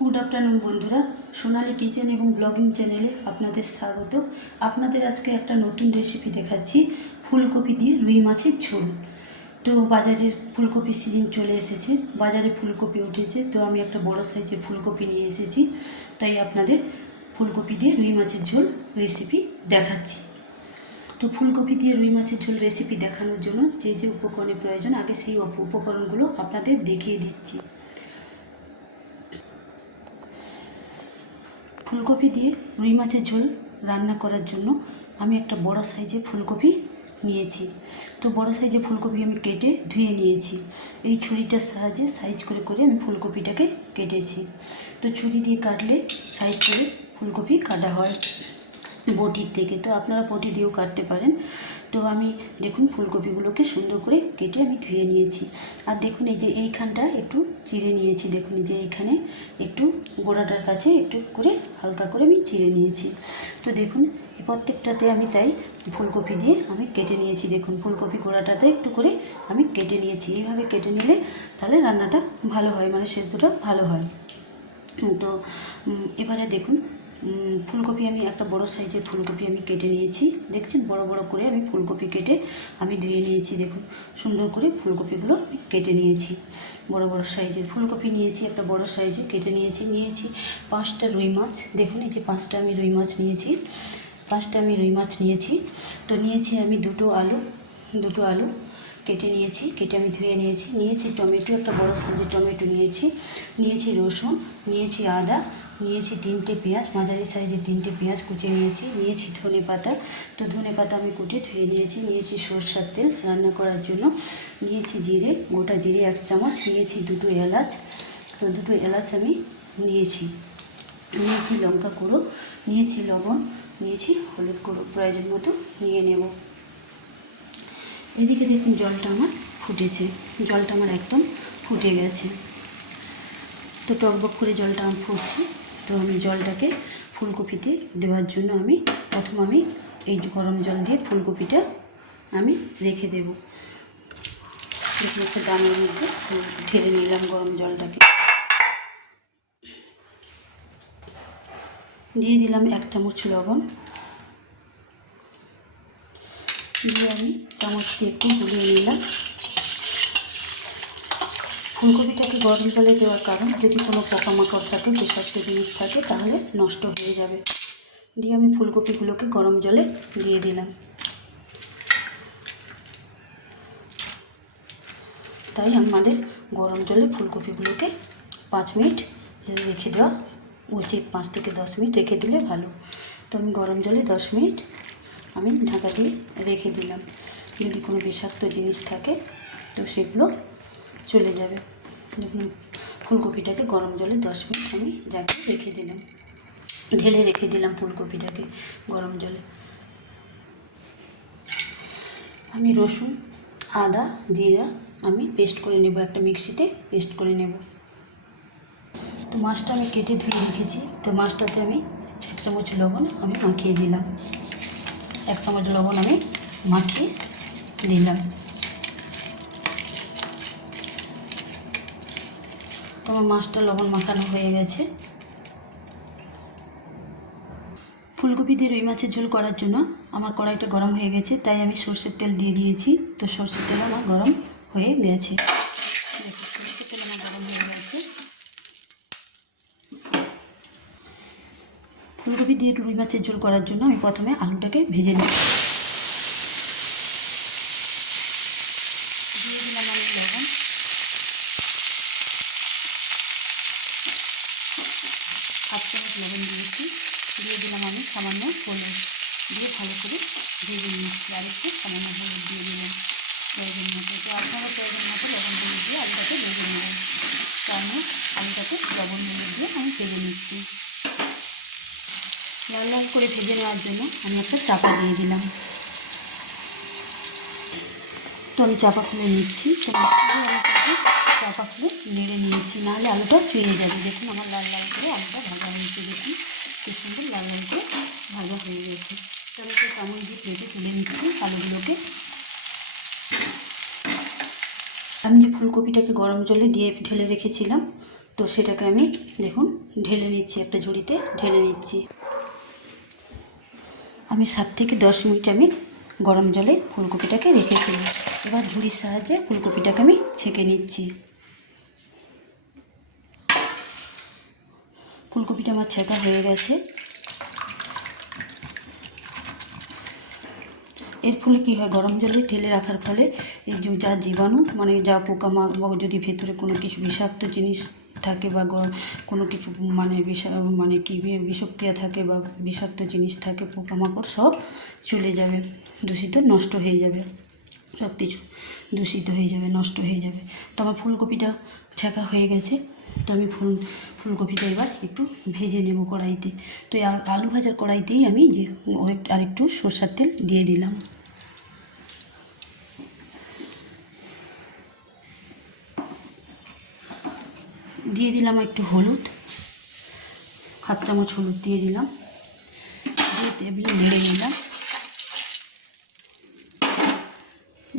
Good afternoon বন্ধুরা, সোনালী kitchen এবং blogging চ্যানেলে আপনাদের স্বাগত। আপনাদের আজকে একটা নতুন রেসিপি দেখাচ্ছি, ফুলকপি দিয়ে রুই মাছের ঝোল। তো বাজারের ফুলকপির সিজন চলে এসেছে, বাজারে ফুলকপি উঠেছে, তো আমি একটা বড় সাইজের ফুলকপি নিয়ে এসেছি, তাই আপনাদের ফুলকপি দিয়ে রুই মাছের ঝোল রেসিপি দেখাচ্ছি। তো ফুলকপি দিয়ে রুই মাছের ঝোল রেসিপি দেখানোর জন্য যে যে উপকরণের প্রয়োজন, আগে সেই উপকরণগুলো আপনাদের দেখিয়ে দিচ্ছি। ফুলকপি দিয়ে রুই মাছের ঝোল রান্না করার জন্য আমি একটা বড় সাইজের ফুলকপি নিয়েছি। তো বড় সাইজের ফুলকপি আমি কেটে ধুয়ে নিয়েছি। এই ছুরিটার সাহায্যে সাইজ করে করে আমি ফুলকপিটাকে কেটেছি। তো ছুরি দিয়ে কাটলে সাইজ করে ফুলকপি কাটা হয় বটির থেকে, তো আপনারা বটি দিয়েও কাটতে পারেন। তো আমি দেখুন ফুলকপিগুলোকে সুন্দর করে কেটে আমি ধুয়ে নিয়েছি। আর দেখুন এই যে এইখানটা একটু চিড়ে নিয়েছি, দেখুন এই যে এইখানে একটু গোড়াটার কাছে একটু করে হালকা করে আমি চিড়ে নিয়েছি। তো দেখুন প্রত্যেকটাতে আমি তাই ফুলকপি দিয়ে আমি কেটে নিয়েছি। দেখুন ফুলকপি গোড়াটাতে একটু করে আমি কেটে নিয়েছি। এইভাবে কেটে নিলে তাহলে রান্নাটা ভালো হয়, মানে সেদ্ধটা ভালো হয়। তো এবারে দেখুন ফুলকপি আমি একটা বড় সাইজের ফুলকপি আমি কেটে নিয়েছি। দেখছেন বড় বড় করে আমি ফুলকপি কেটে আমি ধুয়ে নিয়েছি। দেখুন সুন্দর করে ফুলকপিগুলো আমি কেটে নিয়েছি। বড় বড় সাইজের ফুলকপি নিয়েছি, একটা বড় সাইজে কেটে নিয়েছি 5টা রুই মাছ। দেখুন এই যে 5টা আমি রুই মাছ নিয়েছি, 5টা আমি রুই মাছ নিয়েছি। তো নিয়েছি আমি দুটো আলু কেটে নিয়েছি, কেটে আমি ধুয়ে নিয়েছি টমেটো, একটা বড় সাইজের টমেটো নিয়েছি রসুন, নিয়েছি আদা, নিয়েছি 3টে পেঁয়াজ, মাঝারি সাইজের 3টে পেঁয়াজ কুচে নিয়েছি ধনে পাতা। তো ধনে পাতা আমি কুটে ধুয়ে নিয়েছি সরষের তেল রান্না করার জন্য, নিয়েছি জিরে, গোটা জিরে 1 চামচ, নিয়েছি 2টো এলাচ। তো 2টো এলাচ আমি নিয়েছি লঙ্কা গুঁড়ো, নিয়েছি লবণ, নিয়েছি হলুদ গুঁড়ো, প্রয়োজন মতো নিয়ে নেব। এদিকে দেখুন জলটা আমার ফুটেছে, জলটা আমার একদম ফুটে গেছে। তো টকবক করে জলটা আমার ফুটছে। তো আমি জলটাকে ফুলকপিতে দেওয়ার জন্য আমি এই গরম জল দিয়ে ফুলকপিটা আমি রেখে দেব। দেখুন একটা দামের মধ্যে ঢেলে নিলাম গরম জলটাকে, দিয়ে দিলাম 1 চামচ লবণ, দিয়ে আমি চামচ দিয়ে একটু গুলিয়ে নিলাম। ফুলকপিটাকে গরম জলে দেওয়ার কারণ, যদি কোনো পোকামাকড় থাকে, বিষাক্ত জিনিস থাকে, তাহলে নষ্ট হয়ে যাবে। দিয়ে আমি ফুলকপিগুলোকে গরম জলে দিয়ে দিলাম। তাই আমাদের গরম জলে ফুলকপিগুলোকে 5 মিনিট রেখে দেওয়া উচিত, 5 থেকে 10 মিনিট রেখে দিলে ভালো। তো আমি গরম জলে 10 মিনিট আমি ঢাকা দিয়ে রেখে দিলাম। যদি কোনো বিষাক্ত জিনিস থাকে তো সেগুলো চলে যাবে। দেখুন ফুলকপিটাকে গরম জলে 10 মিনিট আমি ঢেলে রেখে দিলাম ফুলকপিটাকে গরম জলে। আমি রসুন, আদা, জিরা আমি পেস্ট করে নেব, একটা মিক্সিতে পেস্ট করে নেব। তো মাছটা আমি কেটে ধুয়ে রেখেছি। তো মাছটাতে আমি 1 চামচ লবণ আমি মাখিয়ে দিলাম, 1 চামচ লবণ আমি মাখিয়ে দিলাম। তো আমার মাছটা লবণ মাখানো হয়ে গেছে। ফুলকপি দিয়ে রুই মাছের ঝোল করার জন্য আমার কড়াইটা গরম হয়ে গেছে, তাই আমি সরষের তেল দিয়ে দিয়েছি। তো সরষের তেল আমার গরম হয়ে গেছে। সরষের তেল আমার গরম হয়ে গেছে। ফুলকপি দিয়ে রুই মাছের ঝোল করার জন্য আমি প্রথমে আলুটাকে ভেজে নেব। দিয়ে দিলাম আমি লবণ, 1/2 চামচ লবণ দিয়েছি। দিয়ে দিলাম আমি সামান্য হলুদ, দিয়ে ভালো করে ভেজে নিচ্ছি। আরেকটু সামান্য হলুদ দিয়ে দিলাম প্রয়োজন মতো। তো আপনারা প্রয়োজন মতো লবণ হলুদ দিয়ে আলুটাকে ভেজে নেবেন। তো আমি আলুটাকে লবণ হলুদ দিয়ে আমি ভেজে নিচ্ছি। লাল লাল করে ভেজে নেওয়ার জন্য আমি একটা চাপা দিয়ে দিলাম। তো আমি চাপা খুলে নিচ্ছি। তো আলুটাকে চাপা খুলে নেড়ে নিয়েছি, নাহলে আলুটা চুয়ে যাবে। দেখুন আমার লাল লাল করে আলুটা ভাজা হয়েছে, দেখুন কি সুন্দর লাল লাল করে ভাজা হয়ে গেছে। তো আমি একটা চামচ দিয়ে প্লেটে তুলে নিচ্ছি আলুগুলোকে। আমি যে ফুলকপিটাকে গরম জলে দিয়ে ঢেলে রেখেছিলাম, তো তো সেটাকে আমি দেখুন ঢেলে নিচ্ছি, একটা ঝুড়িতে ঢেলে নিচ্ছি। আমি 7 থেকে 10 মিনিট আমি গরম জলে ফুলকপিটাকে রেখেছিলাম। এবার ঝুড়ির সাহায্যে ফুলকপিটাকে আমি ছেঁকে নিচ্ছি। ফুলকপিটা আমার ছেঁকা হয়ে গেছে। এর ফলে কী হয়, গরম জলে ঢেলে রাখার ফলে এই যে যা জীবাণু মানে যা পোকামাকড় যদি ভেতরে কোনো কিছু বিষাক্ত জিনিস থাকে বা কোনো কিছু মানে বিষক্রিয়া থাকে বা বিষাক্ত জিনিস থাকে, পোকামাকড় সব চলে যাবে, নষ্ট হয়ে যাবে, সব কিছু দূষিত হয়ে যাবে, নষ্ট হয়ে যাবে। তো আমার ফুলকপিটা ছেঁকা হয়ে গেছে। তো আমি ফুলকপিটা এবার একটু ভেজে নেব কড়াইতে। তো এই আলু ভাজার কড়াইতেই আমি যে আরেকটু সরষের তেল দিয়ে দিলাম। দিয়ে দিলাম একটু হলুদ, 1/2 চামচ হলুদ দিয়ে দিলাম। দিয়ে টেবিলে নেড়ে নিলাম।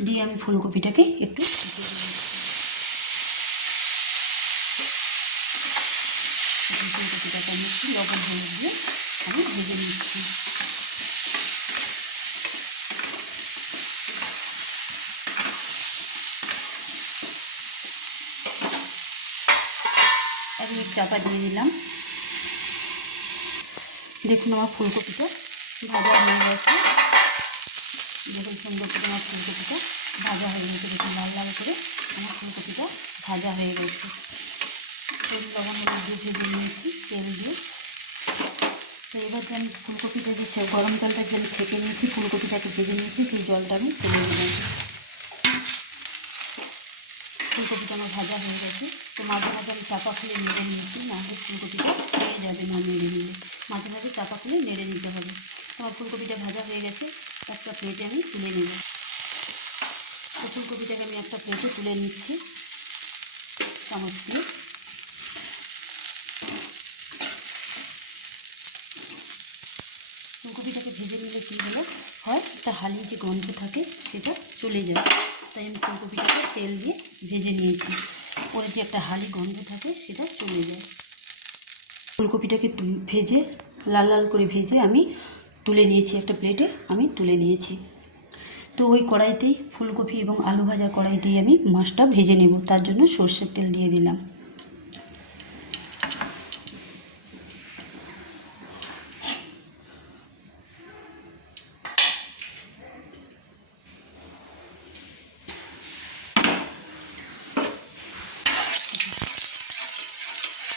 দিয়ে আমি ফুলকপিটাকে একটু ফুলকপিটাকে আমি একটু লবণ হলুদ দিয়ে আমি ভেজে নিচ্ছি। আমি চাপা দিয়ে দিলাম। দেখুন আমার ফুলকপিটা ভাজা হয়ে গেছে। দেখুন সুন্দর করে আমার ফুলকপিটা ভাজা হয়ে গেছে। দেখুন লাল লাল করে আমার ফুলকপিটা ভাজা হয়ে গেছে। তেল লবণ হলুদ দিয়ে ভেজে নিয়েছি তেল দিয়ে। তো এবার যে আমি ফুলকপিটা যে গরম জলটা যে আমি ছেঁকে নিয়েছি, ফুলকপিটাকে ভেজে নিয়েছি, সেই জলটা আমি ফেলে দিলাম। ফুলকপিটা আমার ভাজা হয়ে গেছে। তো মাঝে মাঝে আমি চাপা খুলে নেড়ে নিয়েছি, নাহলে ফুলকপিটা হয়ে যাবে না নেড়ে নিলে। মাঝে মাঝে চাপা খুলে নেড়ে নিতে হবে। আমার ফুলকপিটা ভাজা হয়ে গেছে, একটা প্লেটে আমি তুলে নেব। তো ফুলকপিটাকে আমি একটা প্লেটে তুলে নিচ্ছি চামচ দিয়ে। ফুলকপিটাকে ভেজে নিলে কী হলো হয়, একটা হালির যে গন্ধ থাকে সেটা চলে যায়। তাই আমি ফুলকপিটাকে তেল দিয়ে ভেজে নিয়েছি, ওর যে একটা হালি গন্ধ থাকে সেটা চলে যায়। ফুলকপিটাকে ভেজে লাল লাল করে ভেজে আমি তুলে নিয়েছি, একটা প্লেটে আমি তুলে নিয়েছি। তো ওই কড়াইতেই ফুলকপি এবং আলু ভাজার কড়াইতেই আমি মাছটা ভেজে নেব, তার জন্য সর্ষের তেল দিয়ে দিলাম।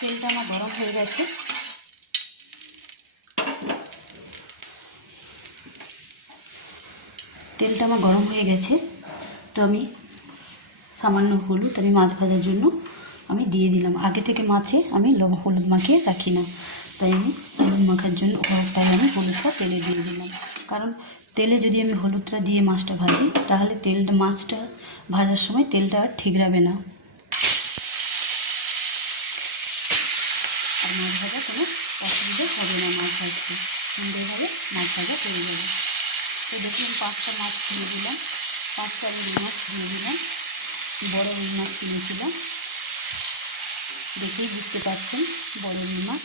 তেলটা আমার গরম হয়ে গেছে। তেলটা আমার গরম হয়ে গেছে। তো আমি সামান্য হলুদ আমি মাছ ভাজার জন্য আমি দিয়ে দিলাম। আগে থেকে মাছে আমি হলুদ মাখিয়ে রাখি না, তাই আমি হলুদ মাখার জন্য তাই আমি হলুদটা তেলে দিয়ে দিলাম। কারণ তেলে যদি আমি হলুদটা দিয়ে মাছটা ভাজি, তাহলে মাছটা ভাজার সময় তেলটা আর ঠিকরাবে না, আর মাছ ভাজা কোনো অসুবিধা হবে না। মাছ ভাজতে সুন্দরভাবে মাছ ভাজা হয়ে যাবে। তো দেখুন 5টা মাছ দিয়ে দিলাম, 5টা রুই মাছ দিয়ে দিলাম। বড় রুই মাছ কিনেছিলাম, দেখেই বুঝতে পারছেন বড় রুই মাছ।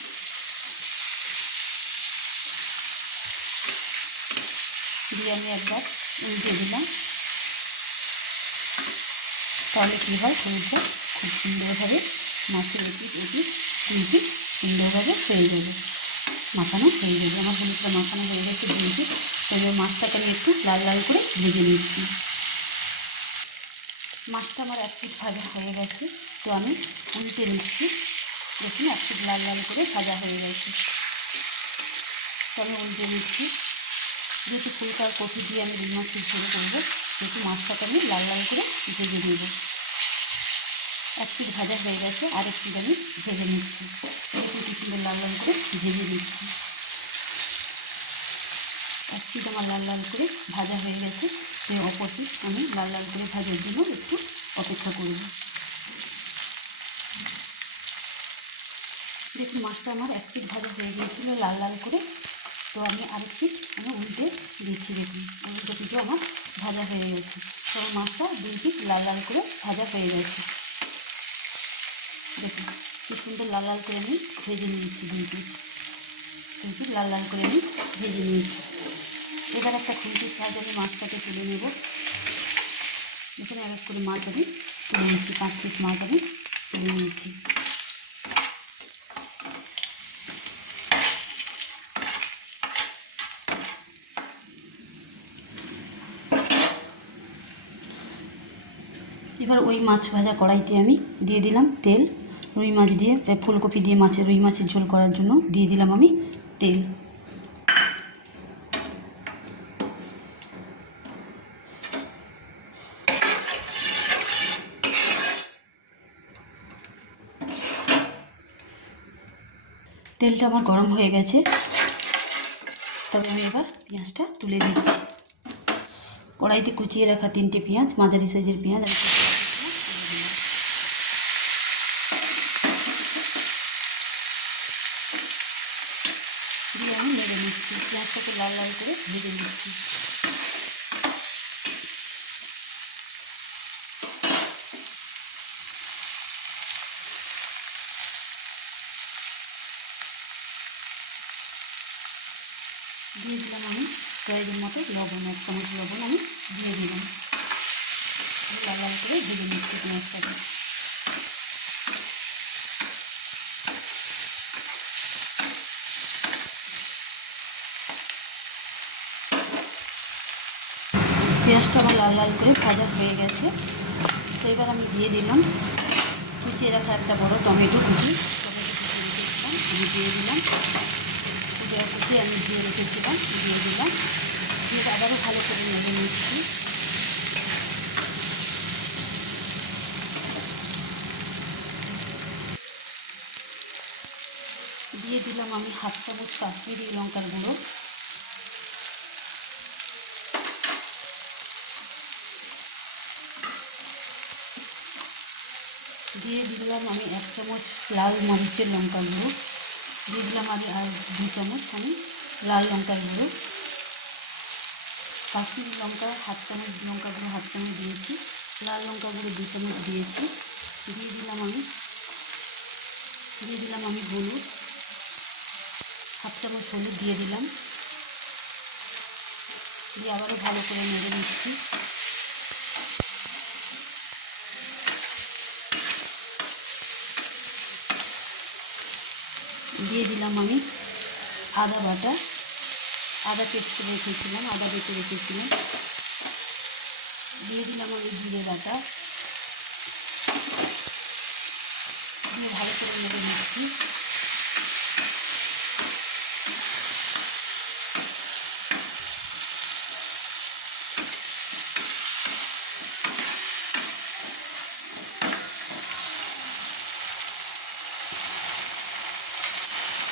দিয়ে আমি একবার উল্টে দিলাম, তাহলে কী হয়, হলুদটা খুব সুন্দরভাবে মাছের এপিট সুন্দরভাবে হয়ে যাবে, মাখানো হয়ে যাবে। আমার হলুদটা মাখানো হয়ে গেছে দিয়েছি। তবে মাছটাকে আমি একটু লাল লাল করে ভেজে নিচ্ছি। মাছটা আমার 1 পিঠ ভাজা হয়ে গেছে। তো আমি উল্টে নিচ্ছি। দেখুন 1 পিঠ লাল লাল করে ভাজা হয়ে গেছে। তো আমি উল্টে নিচ্ছি। যেহেতু ফুলকা আর কপি দিয়ে আমি রুই মাছের ঝোল করবো, সেহেতু মাছটাকে আমি লাল লাল করে ভেজে নেব। 1 পিঠ ভাজা হয়ে গেছে, আরেক পিঠ আমি ভেজে নিচ্ছি। দেখুন কি সুন্দর লাল লাল করে ভেজে নিচ্ছি। 1 পিঠ আমার লাল লাল করে ভাজা হয়ে গেছে। সেই অপর পিঠ আমি লাল লাল করে ভাজার জন্য একটু অপেক্ষা করব। দেখুন মাছটা আমার 1 পিঠ ভাজা হয়ে গিয়েছিল লাল লাল করে। তো আমি আরেক পিঠ আমি উল্টে দিচ্ছি। দেখুন উল্টো পিঠও আমার ভাজা হয়ে গেছে। তো মাছটা 2 পিঠ লাল লাল করে ভাজা হয়ে গেছে। দেখুন কি সুন্দর লাল লাল করে আমি ভেজে নিয়েছি। দুই পিস লাল লাল করে আমি ভেজে নিয়েছি। এবার একটা খুন্তির সাহায্যে আমি মাছটাকে তুলে নেব। এখানে এক এক করে মাছ আমি তুলে নিয়েছি, 5 পিস মাছ আমি তুলে নিয়েছি। এবার ওই মাছ ভাজা কড়াইতে আমি দিয়ে দিলাম তেল। রুই মাছ দিয়ে ফুলকপি দিয়ে রুই মাছের ঝোল করার জন্য দিয়ে দিলাম আমি তেল। তেলটা আমার গরম হয়ে গেছে, তবে আমি এবার পেঁয়াজটা তুলে দিচ্ছি। কড়াইতে কুচিয়ে রাখা 3টে পেঁয়াজ, মাঝারি সাইজের পেঁয়াজ দিয়ে আমি নেড়ে নিচ্ছি। পেঁয়াজটাকে লাল লাল করে ভেজে নিচ্ছি। দিয়ে দিলাম আমি প্রয়োজন মতো লবণ, 1 চামচ লবণ আমি দিয়ে দিলাম। লাল লাল করে ভেজে নিচ্ছি পেঁয়াজটাকে। পেঁয়াজটা আমার লাল লাল করে ভাজা হয়ে গেছে। তো এবার আমি দিয়ে দিলাম কুচিয়ে রাখা একটা বড় টমেটো কুচি রেখেছিলাম, আমি দিয়ে দিলাম। কুচি আমি দিয়ে রেখেছিলাম, দিয়ে দিলাম। দিয়ে আবারও ভালো করে নেড়ে নিচ্ছি। দিয়ে দিলাম আমি 1/2 চামচ কাশ্মীরি লঙ্কার গুঁড়ো। দিয়ে দিলাম আমি 1 চামচ লাল মরিচের লঙ্কার গুঁড়ো। দিয়ে দিলাম আর 2 চামচ আমি লাল লঙ্কার গুঁড়ো। কাশ্মীরি লঙ্কা 1/2 চামচ, লঙ্কা গুঁড়ো 1/2 চামচ দিয়েছি, লাল লঙ্কা গুঁড়ো 2 চামচ দিয়েছি। দিয়ে দিলাম আমি হলুদ, 1/2 চামচ হলুদ দিয়ে দিলাম। দিয়ে আবারও ভালো করে নেড়ে নিচ্ছি। দিয়ে দিলাম আমি আদা বাটা, আদা পেস্ট রেখেছিলাম, আদা বেটে রেখেছিলাম। দিয়ে দিলাম আমি জিরে বাটা। দিয়ে ভালো করে নেড়ে নিচ্ছি।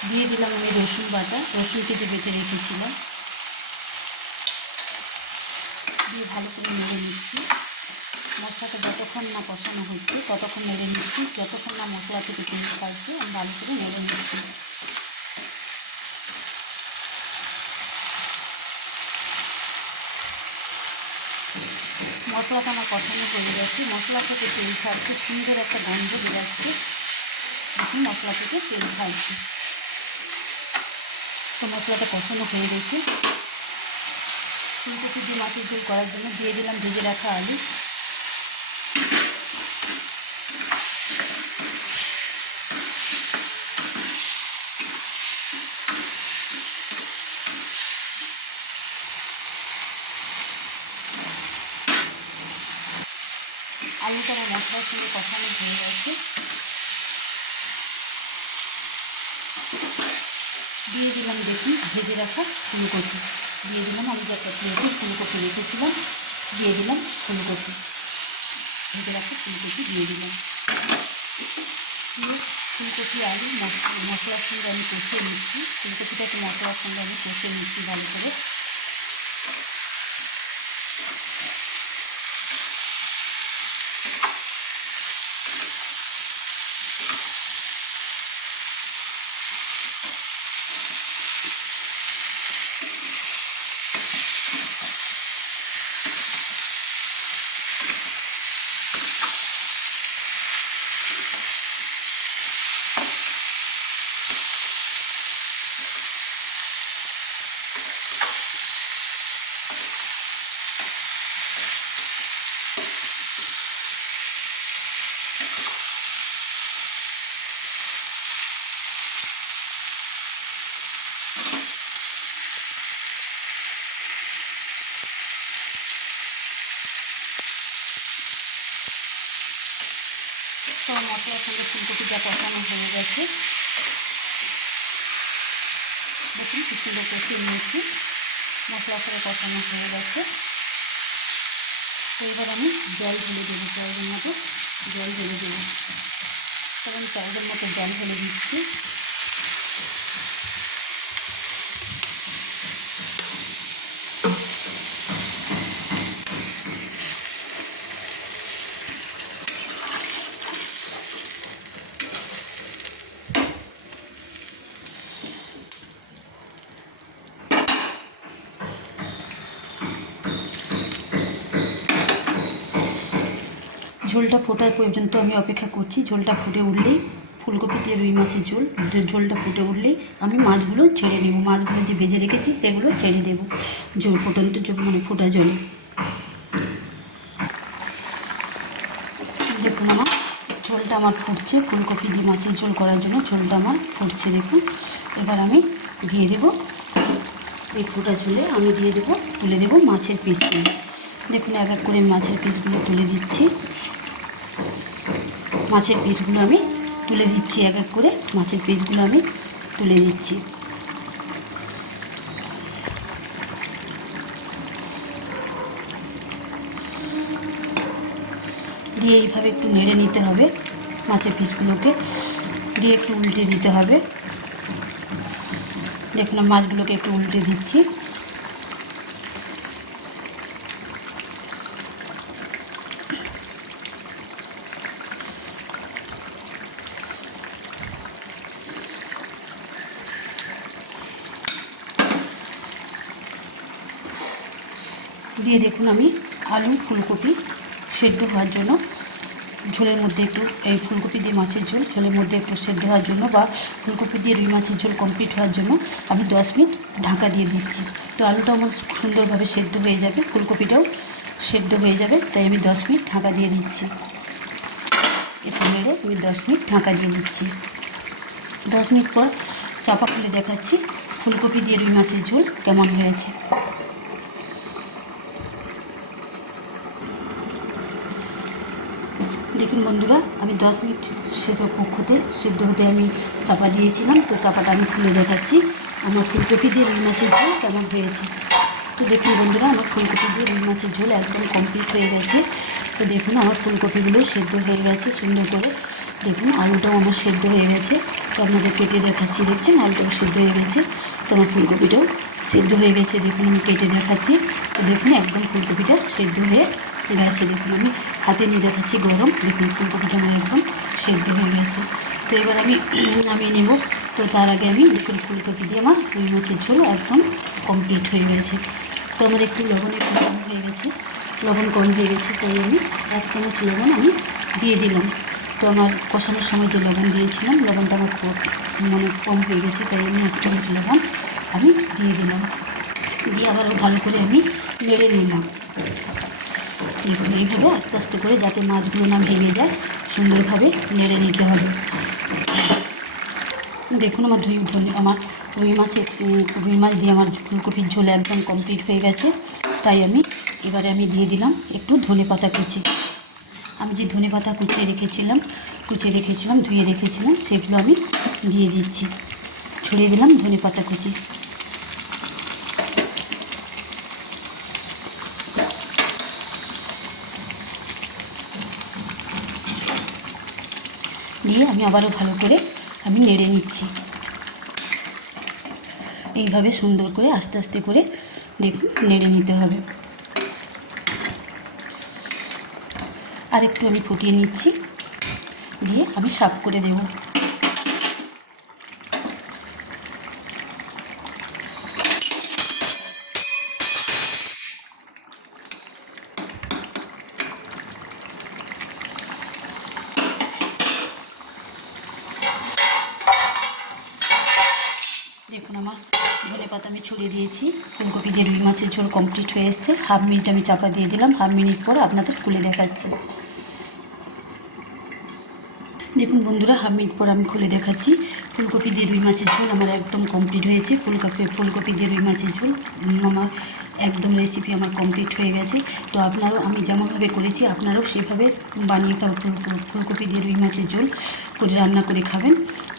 দিয়ে দিলাম আমি রসুন বাটা, রসুন কেটে বেটে রেখেছিলাম। দিয়ে ভালো করে নেড়ে নিচ্ছি। মশলাটা যতক্ষণ না কষানো হচ্ছে ততক্ষণ নেড়ে নিচ্ছি। যতক্ষণ না মশলা থেকে তেল ছাড়ছে আমি ভালো করে নেড়ে নিচ্ছি। মশলাটা আমার কষানো হয়ে গেছে, মশলা থেকে তেল ছাড়ছে, সুন্দর একটা গন্ধ বেরোচ্ছে। এখন মশলা থেকে তেল ছাড়ছে, তো মশলাটা কষানো হয়ে গেছে। ফুলকপি দিয়ে মাছের ঝোল করার জন্য দিয়ে দিলাম ভেজে রাখা আলু। আলুটা আমার মশলার সঙ্গে কষানো হয়ে গেছে। দিয়ে দিলাম দেখি ভেজে রাখা ফুলকপি। দিয়ে দিলাম আমি যে একটা প্লেটে ফুলকপি রেখেছিলাম, দিয়ে দিলাম ফুলকপি, ভেজে রাখা ফুলকপি দিয়ে দিলাম। ফুলকপি আলু মশলার সঙ্গে আমি কষিয়ে নিচ্ছি। ফুলকপিটাকে মশলার সঙ্গে আমি কষিয়ে নিচ্ছি ভালো করে। মশলাটা কষানো হয়ে গেছে। দেখুন কি সুন্দর কষিয়ে নিয়েছি, মশলার সাথে কষানো হয়ে গেছে। তো এবার আমি জল ঢেলে দেবো, প্রয়োজন মতো জল ঢেলে দেবো। তখন প্রয়োজন মতো জল ঢেলে দিচ্ছি। ঝোলটা ফোটার পর্যন্ত আমি অপেক্ষা করছি। ঝোলটা ফুটে উঠলেই, ফুলকপি দিয়ে রুই মাছের ঝোলটা ফুটে উঠলেই আমি মাছগুলো ছেড়ে নেব। মাছগুলো যে ভেজে রেখেছি সেগুলো ছেড়ে দেবো ঝোল ফুটন্ত ফোটা জলে। দেখুন আমার ঝোলটা ফুটছে, ফুলকপি দিয়ে মাছের ঝোল করার জন্য ঝোলটা আমার ফুটছে। দেখুন এবার আমি দিয়ে দেবো এই ফোটা ঝোলে আমি দিয়ে দেবো, তুলে দেবো মাছের পিসগুলো। দেখুন এক এক করে মাছের পিসগুলো তুলে দিচ্ছি। মাছের পিসগুলো আমি তুলে দিচ্ছি, এক এক করে মাছের পিসগুলো আমি তুলে দিচ্ছি। দিয়ে এইভাবে একটু নেড়ে নিতে হবে, মাছের পিসগুলোকে দিয়ে একটু উল্টে দিতে হবে। দেখুন মাছগুলোকে একটু উল্টে দিচ্ছি। দিয়ে দেখুন আমি আলু ফুলকপি সেদ্ধ হওয়ার জন্য ঝোলের মধ্যে একটু, এই ফুলকপি দিয়ে মাছের ঝোল ঝোলের মধ্যে একটু সেদ্ধ হওয়ার জন্য বা ফুলকপি দিয়ে রুই মাছের ঝোল কমপ্লিট হওয়ার জন্য আমি 10 মিনিট ঢাকা দিয়ে দিচ্ছি। তো আলুটাও আমার সুন্দরভাবে সেদ্ধ হয়ে যাবে, ফুলকপিটাও সেদ্ধ হয়ে যাবে, তাই আমি 10 মিনিট ঢাকা দিয়ে দিচ্ছি। একটু নেড়ে আমি 10 মিনিট ঢাকা দিয়ে দিচ্ছি। 10 মিনিট পর চাপা খুলে দেখাচ্ছি ফুলকপি দিয়ে রুই মাছের ঝোল কেমন হয়েছে। দেখুন বন্ধুরা, আমি 10 মিনিট সেদ্ধ হতে আমি চাপা দিয়েছিলাম। তো চাপাটা আমি খুলে দেখাচ্ছি আমার ফুলকপি দিয়ে রুই মাছের ঝোল কেমন হয়েছে। তো দেখুন বন্ধুরা, আমার ফুলকপি দিয়ে রুই মাছের ঝোল একদম কমপ্লিট হয়ে গেছে। তো দেখুন আমার ফুলকপিগুলো সেদ্ধ হয়ে গেছে সুন্দর করে। দেখুন আলুটাও আমার সেদ্ধ হয়ে গেছে, তো আপনাদের কেটে দেখাচ্ছি। দেখছেন আলুটাও সেদ্ধ হয়ে গেছে, তো আমার ফুলকপিটাও সেদ্ধ হয়ে গেছে। দেখুন আমি কেটে দেখাচ্ছি। তো দেখুন একদম ফুলকপিটা সেদ্ধ হয়ে গেছে। দেখুন আমি হাতে নিয়ে দেখাচ্ছি গরম। দেখুন ফুলকপিটা আমার একদম সেদ্ধ হয়ে গেছে। তো এবার আমি নামিয়ে নেব। তো তার আগে আমি দেখুন ফুলকপি দিয়ে আমার রুই মাছের ঝোল একদম কমপ্লিট হয়ে গেছে। তো আমার একটু লবণের কম হয়ে গেছে, লবণ কম হয়ে গেছে, তাই আমি 1 চামচ লবণ আমি দিয়ে দিলাম। তো আমার কষানোর সময় যে লবণ দিয়েছিলাম লবণটা আমার কম হয়ে গেছে, তাই আমি 1 চামচ লবণ আমি দিয়ে দিলাম। দিয়ে আবারও ভালো করে আমি নেড়ে নিলাম। এইভাবে আস্তে আস্তে করে যাতে মাছগুলো না ভেঙে যায় সুন্দরভাবে নেড়ে নিতে হবে। দেখুন আমার আমার রুই মাছ দিয়ে আমার ফুলকপির ঝোল একদম কমপ্লিট হয়ে গেছে। তাই এবারে আমি দিয়ে দিলাম একটু ধনেপাতা কুচি। আমি যে ধনেপাতা কুচিয়ে রেখেছিলাম ধুয়ে রেখেছিলাম সেগুলো আমি দিয়ে দিচ্ছি। ছড়িয়ে দিলাম ধনেপাতা কুচি। দিয়ে আমি আবারও ভালো করে আমি নেড়ে নিচ্ছি। এইভাবে সুন্দর করে আস্তে আস্তে করে দেখুন নেড়ে নিতে হবে। আর একটু আমি ফুটিয়ে নিচ্ছি, দিয়ে আমি সাফ করে দেব। দেখুন আমার ধনেপাতা আমি ছড়িয়ে দিয়েছি। ফুলকপি দিয়ে রুই মাছের ঝোল কমপ্লিট হয়ে এসছে। হাফ মিনিট আমি চাপা দিয়ে দিলাম। হাফ মিনিট পর আপনাদের খুলে দেখাচ্ছি। দেখুন বন্ধুরা, আমি খুলে দেখাচ্ছি। ফুলকপি দিয়ে রুই মাছের ঝোল আমার একদম কমপ্লিট হয়েছে। ফুলকপি দিয়ে রুই মাছের ঝোল আমার একদম রেসিপি আমার কমপ্লিট হয়ে গেছে। তো আপনারাও, আমি যেমনভাবে করেছি আপনারাও সেভাবে বানিয়ে ফুলকপি দিয়ে রুই মাছের ঝোল করে রান্না করে খাবেন।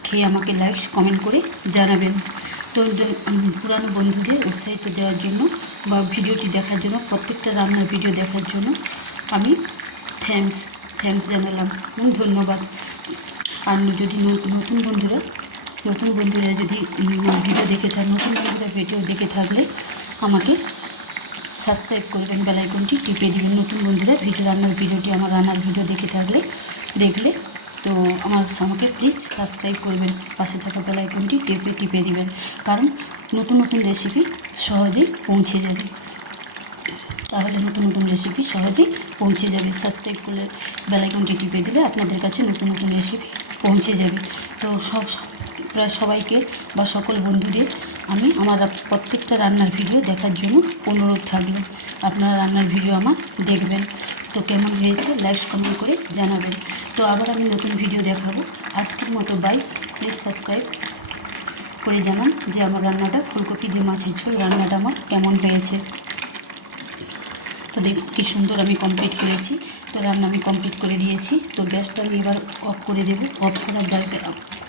খেয়ে আমাকে লাইক কমেন্ট করে জানাবেন। তো পুরানো বন্ধুদের উৎসাহিত দেওয়ার জন্য বা ভিডিওটি দেখার জন্য, প্রত্যেকটা রান্নার ভিডিও দেখার জন্য আমি থ্যাঙ্কস জানালাম, ধন্যবাদ। আর যদি নতুন বন্ধুরা যদি ভিডিও দেখে থাকেন, নতুন বন্ধুরা ভিডিও দেখে থাকলে আমাকে সাবস্ক্রাইব করবেন, বেল আইকনটি টিপে দিবেন। নতুন বন্ধুরা আমার রান্নার ভিডিও দেখলে তো আমাকে প্লিজ সাবস্ক্রাইব করবেন, পাশে থাকা বেল আইকনটি টিপে দিবেন, কারণ নতুন রেসিপি সহজেই পৌঁছে যাবে। তাহলে নতুন রেসিপি সহজেই পৌঁছে যাবে। সাবস্ক্রাইব করলে বেল আইকনটি টিপে দিলে আপনাদের কাছে নতুন রেসিপি পৌঁছে যাবে। তো প্রায় সবাইকে বা সকল বন্ধুদের আমি আমার প্রত্যেকটা রান্নার ভিডিও দেখার জন্য অনুরোধ থাকলো। আপনারা রান্নার ভিডিও আমার দেখবেন। তো কেমন হয়েছে লাইক কমেন্ট করে জানাবেন। তো আবার আমি নতুন ভিডিও দেখাবো। আজকের মতো বাই। প্লিজ সাবস্ক্রাইব করে জানান যে আমার রান্নাটা, ফুলকপি দিয়ে মাছের ঝোল রান্নাটা আমার কেমন হয়েছে। তো দেখুন কী সুন্দর আমি কমপ্লিট করেছি। তো রান্না আমি কমপ্লিট করে দিয়েছি। তো গ্যাসটা আমি এবার অফ করে দেবো। অফ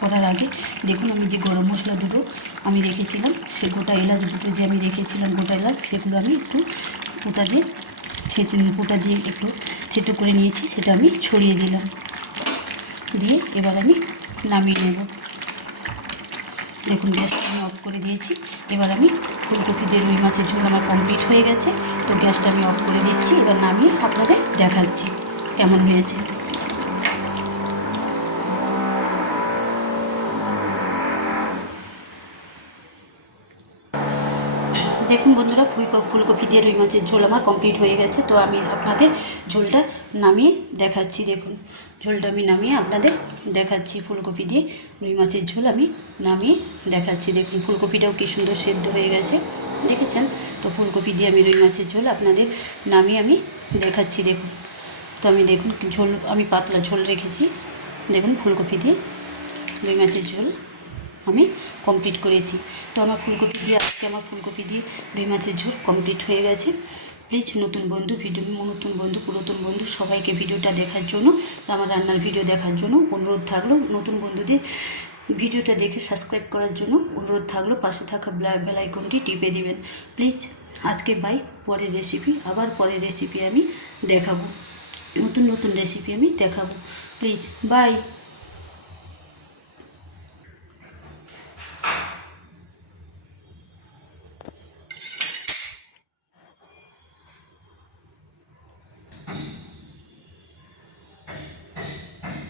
করার আগে দেখুন, আমি যে গরম মশলা দুটো আমি রেখেছিলাম, সে গোটা এলাচ দুটো যে আমি রেখেছিলাম গোটা এলাচ, সেগুলো আমি একটু পোটা দিয়ে একটু থেতো করে নিয়েছি, সেটা আমি ছড়িয়ে দিলাম। দিয়ে এবার আমি নামিয়ে নেব। দেখুন গ্যাসটা আমি অফ করে দিয়েছি। এবার আমি ফুলকপি দিয়ে রুই মাছের ঝোল আমার কমপ্লিট হয়ে গেছে। তো গ্যাসটা আমি অফ করে দিচ্ছি। এবার নামিয়ে আপনাদের দেখাচ্ছি কেমন হয়েছে। দেখুন বন্ধুরা, ফুলকপি দিয়ে রুই মাছের ঝোল আমার কমপ্লিট হয়ে গেছে। তো আমি আপনাদের ঝোলটা নামিয়ে দেখাচ্ছি। দেখুন ঝোলটা আমি নামিয়ে আপনাদের দেখাচ্ছি। ফুলকপি দিয়ে রুই মাছের ঝোল আমি নামিয়ে দেখাচ্ছি। দেখুন ফুলকপিটাও কি সুন্দর সেদ্ধ হয়ে গেছে, দেখেছেন? তো ফুলকপি দিয়ে আমি রুই মাছের ঝোল আপনাদের নামিয়ে আমি দেখাচ্ছি। দেখুন, তো দেখুন ঝোল আমি পাতলা ঝোল রেখেছি। দেখুন ফুলকপি দিয়ে রুই মাছের ঝোল আমি কমপ্লিট করেছি। তো আমার ফুলকপি দিয়ে রুই মাছের ঝোল কমপ্লিট হয়ে গেছে। প্লিজ নতুন বন্ধু, পুরাতন বন্ধু সবাইকে ভিডিওটা দেখার জন্য, আমার রান্নার ভিডিও দেখার জন্য অনুরোধ থাকলো। নতুন বন্ধুদের ভিডিওটা দেখে সাবস্ক্রাইব করার জন্য অনুরোধ থাকলো। পাশে থাকা বেল আইকনটি টিপে দিবেন প্লিজ। আজকে বাই। পরের রেসিপি আমি দেখাবো। নতুন রেসিপি আমি দেখাবো। Please by.